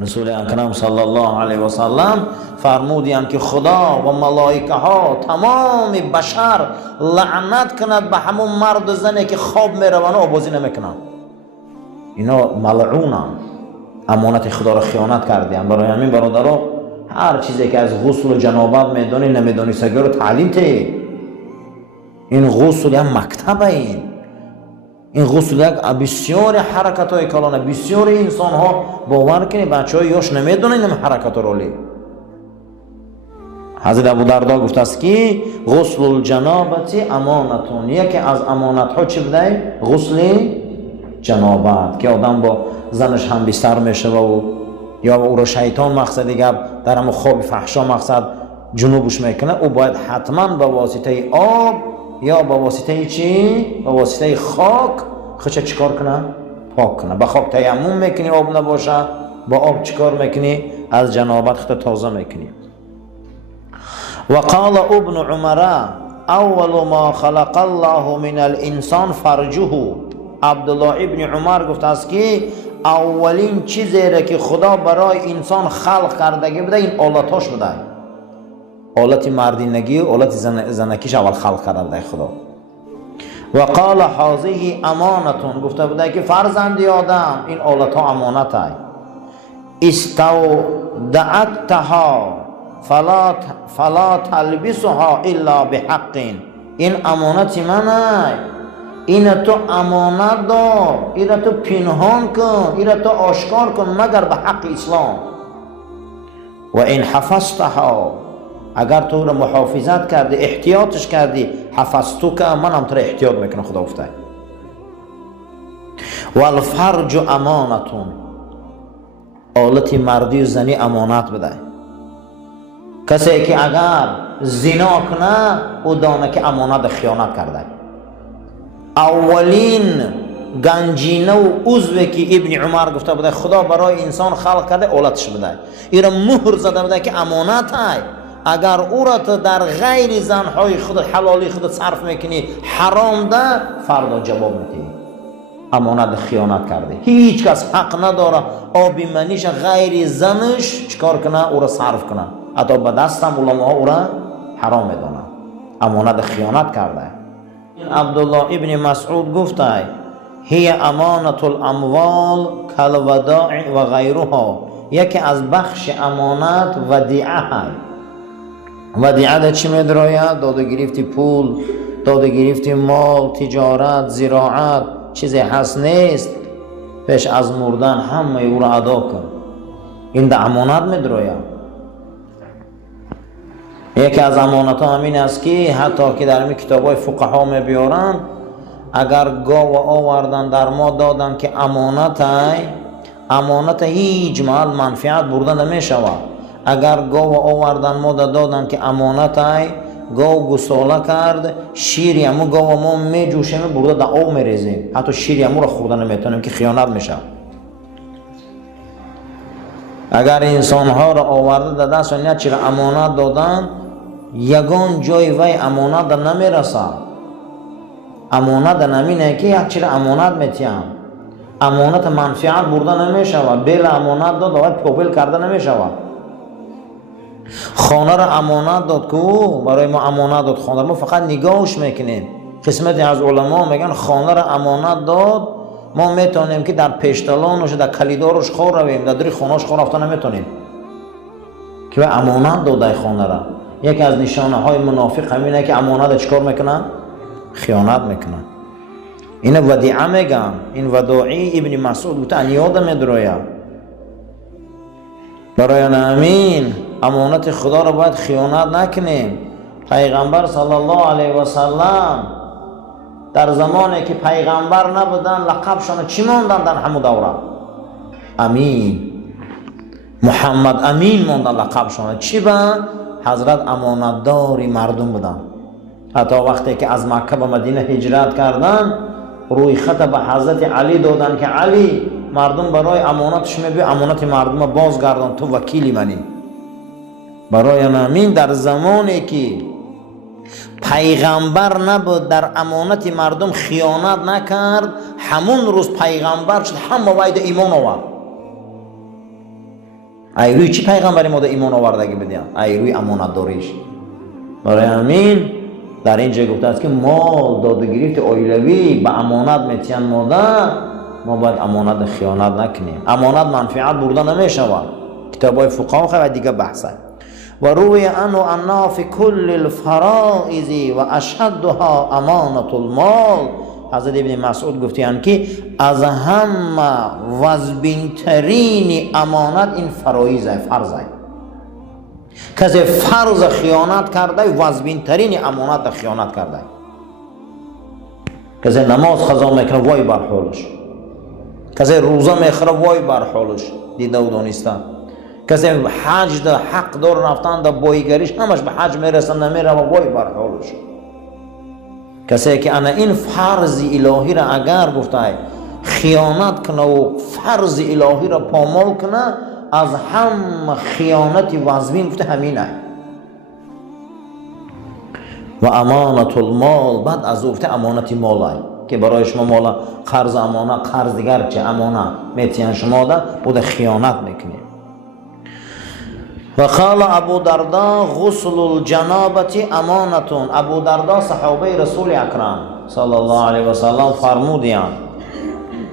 رسول اکرم صلی الله علیه و سلم فرمودند که خدا و ملائکه ها تمام بشر لعنت کند به همون مرد و زنی که خواب میروند و آبازی نمیکنند. اینا ملعونن، امانت خدا را خیانت کردند. برای همین برادرها هر چیزی که از غسل و جنابت میدونی نمیدونی سگی رو تعلیم ته. این غسل یک مکتبه، این غسل یک بسیار حرکت های کلانه. بسیار انسان ها باور کنی بچه های یاش نمیدونن این حرکت ها رولی. حضرت ابو دردا گفته است که غسل الجنابت امانتون، یکی از امانت ها چی بوده؟ غسل جنابت، که آدم با زنش هم بیستر میشه و یا او را شیطان مقصد دیگر در همون خواب فحشا مقصد جنوبش میکنه، او باید حتما به واسطه آب یا با واسطه چی؟ با واسطه خاک خودش چیکار کنه؟ پاک کنه. با خاک تیمم میکنی آب نباشه، با آب چیکار میکنی؟ از جنابت خود تازه میکنی. و قال ابن عمر اول ما خلق الله من الانسان فرجه. عبدالله ابن عمر گفت است که اولین چیزی را که خدا برای انسان خلق کردگی بوده این آلتاش بوده. آلت مردینگی و آلت زنکیش اول خلق کرده خدا. و قال هذه امانتون، گفته بوده که فرزند آدم این آلت ها امانت های. استودعتها فلا تلبسها الا بحق. این امانت منه، این تو امانت دار، این تو پنهان کن، این تو آشکار کن مگر به حق اسلام. و این حفظتها، اگر تو رو محافظت کردی احتیاطش کردی، حفظتو که من هم تو رو احتیاط میکنم. خدا گفته و الفرج امانتون، آلت مردی و زنی امانت بده. کسی که اگر زنا کنه او دانه که امانت خیانت کرده. اولین گنجینه و عضوی که ابن عمر گفته بوده خدا برای انسان خلق کرده آلتش بده. این را مهر زده بوده که امانت های، اگر او را تو در غیر زنهای خود حلالی خود صرف میکنی حرام ده، فردا جواب میدی امانت خیانت کرده. هیچ کس حق نداره آبی منیش غیر زنش چکار کنه؟ او را صرف کنه. حتی به دستم علما ها او را حرام میدونن، امانت خیانت کرده. عبدالله ابن مسعود گفته هی امانت الاموال کالوداع و غیرها، یکی از بخش امانت ودیعه های. ودیعه ده چی میدراید؟ داده گرفتی پول، داده گرفتی مال، تجارت، زراعت، چیزی هست نیست پیش از مردن همه او را ادا کن. این ده امانت میدراید. یکی از امانت ها همین است که حتی که در این کتاب های فقها می بیارن، اگر گاو آوردن در ما دادن که امانت هیچ محل منفعت برده نمی شود. اگر گاو آوردن ما دادن که امانت گاو گساله کرد، شیری همو گاو ما می جوشیم برده در آب می ریزیم، حتی شیری همو را خورده نمیتونیم که خیانت میشه. اگر انسان ها را آورده در دست و چرا امانت دادن، یگان جای وی امانت در نمی رسد. امانت در نمینه که یک چرا امانت میتیم، امانت منفعت برده نمی شود. بیل امانت داد و پوبل کرده نمی شود. خانه را امانت داد که برای ما امانت داد، خانه را ما فقط نگاهش میکنیم. قسمتی از علما میگن خانه را امانت داد، ما میتونیم که در پیشتلانش در کلیدارش خور رویم، در دری خانهش خور رفته نمیتونیم که امانت داده خانه را. یکی از نشانه های منافق همینه که امانت چکار میکنن؟ خیانت میکنن. این ودیعه میگن. این وداعی ابن مسعود گفته ان یاد میدراید. برای همین امانت خدا را باید خیانت نکنیم. پیغمبر صلی الله علیه و سلم در زمانی که پیغمبر نبودن لقبشان چی ماندن در همون دوره؟ امین. محمد امین ماندن لقبشان. چی بود؟ حضرت امانتداری مردم بودن. حتی وقتی که از مکه به مدینه هجرت کردن، روی خط به حضرت علی دادن که علی مردم برای امانتش میگه امانت مردم بازگردان، تو وکیلی منی. برای همین در زمانی که پیغمبر نبود در امانت مردم خیانت نکرد، همون روز پیغمبر شد، همه باید ایمان آورد. ای روی چی پیغمبری ما در ایمان آوردگی بدیم؟ ای روی امانت داریش. برای همین در اینجا گفته است که مال داد و گرفت اولیوی به امانت میتین مادر، ما باید امانت خیانت نکنیم. امانت منفعت برده نمیشود. کتابای فقها خیلی دیگه بحثه. و روی انه فی کل الفرائض و اشدها امانت المال. حضرت ابن مسعود گفتیان که از همه وزبین ترین امانت این فرایض فرضه. کسی فرض خیانت کرده وزبین ترین امانت خیانت کرده. کسی نماز قضا میکنه وای بر حالش، کسی روزه میخوره وای بر حالش، دیده و دانسته. کسی حج ده حق دار رفتن ده بایگریش همش به حج میرسن نمیره و وای بر حالش. کسی که انا این فرض الهی را اگر گفته خیانت کنه و فرض الهی را پامال کنه، از هم خیانت وزبین گفته همینه. و امانت المال، بعد از گفته امانت مال که برای شما مال قرض امانت، قرض دیگر چه امانت میتین شما ده بود خیانت میکنید. و قال ابو دردا غسل الجنابه امانتون. ابو دردا صحابه رسول اکرم صلی الله علیه و سلم فرمودیان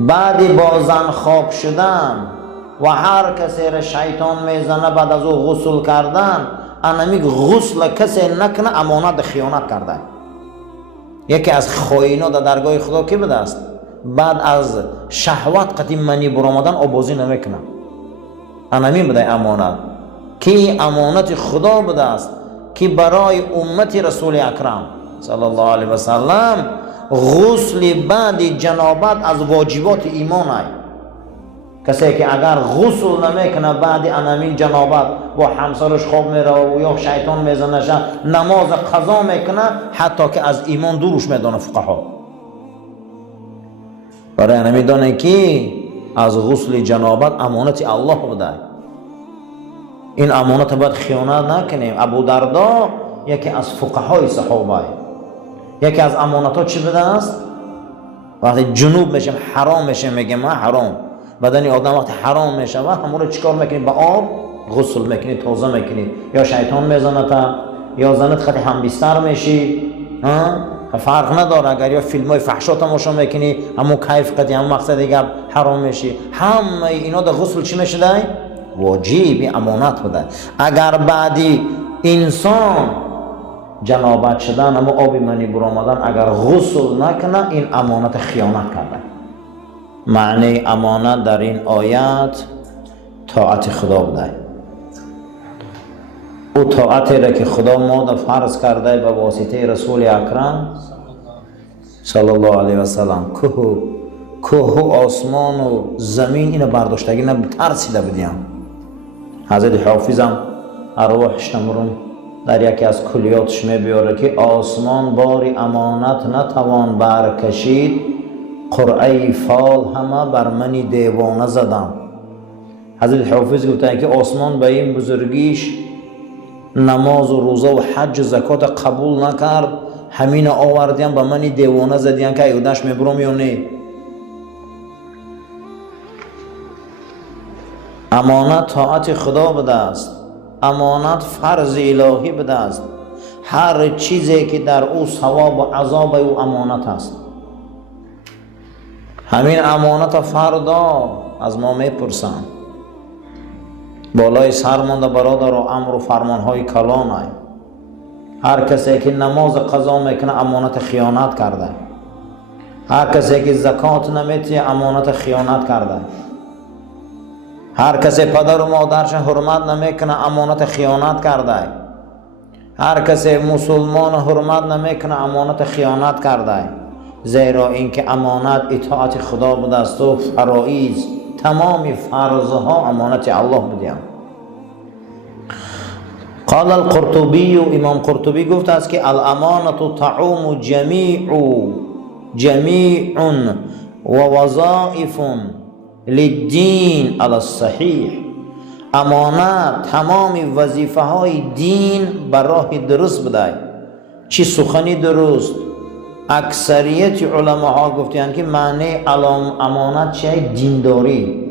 بعد با زن خواب شدن و هر کسی را شیطان میزنه بعد از او غسل کردن، انمی غسل کسی نکنه امانت خیانت کرده. یکی از خائنا در درگاه خدا کی بوده است؟ بعد از شهوت قدیم منی برآمدن آبازی نمیکنه. انمی بوده امانت که امانت خدا بوده است که برای امت رسول اکرم صلی الله علیه و سلم غسل بعد جنابت از واجبات ایمان است. کسی که اگر غسل نمیکنه بعد انامین جنابت با همسرش خواب میره و یا شیطان میزنش نماز قضا میکنه، حتی که از ایمان دورش میدانه فقها. برای انامین دانه که از غسل جنابت امانت الله بوده. این امانت باید خیانت نکنیم. ابو دردا یکی از فقهای صحابه، یکی از امانت ها چی بوده است؟ وقتی جنوب میشیم حرام میشه، میگه من حرام. بدن آدم وقتی حرام میشه و همون رو چیکار میکنید؟ به آب غسل میکنید، تازه میکنید. یا شیطان میزنه تا یا زنت خیلی هم بیستر میشی، فرق نداره. اگر یا فیلم های فحشا تماشا میکنی همون کیف قدی همون مقصد دیگه حرام میشی. همه اینا در غسل چی میشه؟ واجبی امانت بوده. اگر بعدی انسان جنابت شدن اما آبی منی برآمدن اگر غسل نکنه، این امانت خیانت کرده. معنی امانت در این آیت طاعت خدا بوده. او طاعتی را که خدا ما فرض کرده به واسطه رسول اکرم صلی الله علیه و سلم، کوه و آسمان و زمین اینو برداشتگی نترسیده بودیم. حضرت حافظم ارواحش نمرون در یکی از کلیاتش میبیاره که آسمان باری امانت نتوان برکشید، قرعه فال همه بر منی دیوانه زدم. حضرت حافظ گفته که آسمان به این بزرگیش نماز و روزه و حج و زکات قبول نکرد، همین آوردیم به منی دیوانه زدیم که ایودش میبرم یا نه. امانت طاعت خدا بوده است. امانت فرض الهی بوده است. هر چیزی که در او ثواب و عذاب او امانت است. همین امانت فردا از ما میپرسن. بالای سر مانده برادر و امر و فرمانهای کلان ای. هر کسی که نماز قضا میکنه امانت خیانت کرده. هر کسی که زکات نمیده امانت خیانت کرده. هر کسی پدر و مادرش حرمت نمیکنه امانت خیانت کرده. هر کسی مسلمان حرمت نمیکنه امانت خیانت کرده. زیرا اینکه امانت اطاعت خدا بوده است و فرائض تمام فرضها امانت الله بودند. قال القرطبی، امام قرطبی گفته است که الامانة تعم جمیع و وظائف للدین علی الصحیح. امانت تمام وظیفه های دین بر راه درست بده. چی سخنی درست؟ اکثریت علماء گفتند که معنی امانت چیه؟ دینداری.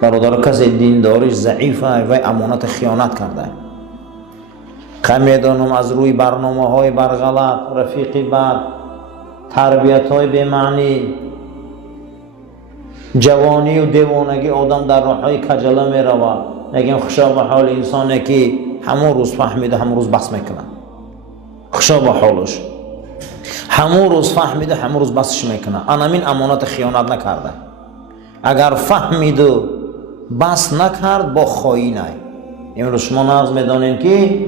برادر کسی دینداریش ضعیفه و امانت خیانت کرده. میدانم از روی برنامه های برغلط، رفیقی بد، تربیت های بمعنی، جوانی و دیوانگی آدم در راه های کجله می رود. نگیم خوشا به حال انسانی که همون روز فهمیده همون روز بس میکنه. خوشا به حالش، همون روز فهمیده همون روز بسش میکنه. آنامین امانت خیانت نکرده. اگر فهمید و بس نکرد با خائنه. امروز شما ناز میدانین که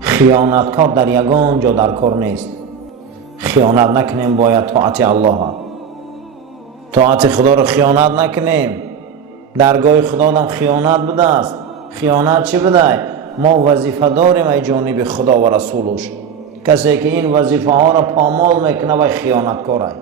خیانتکار در یگان جا در کار نیست. خیانت نکنیم، باید طاعت الله، طاعت خدا رو خیانت نکنیم. درگاه خدا هم خیانت بوده است. خیانت چی بوده؟ ما وظیفه داریم ای جانب خدا و رسولش. کسی که این وظیفه ها را پامال میکنه و خیانتکاره.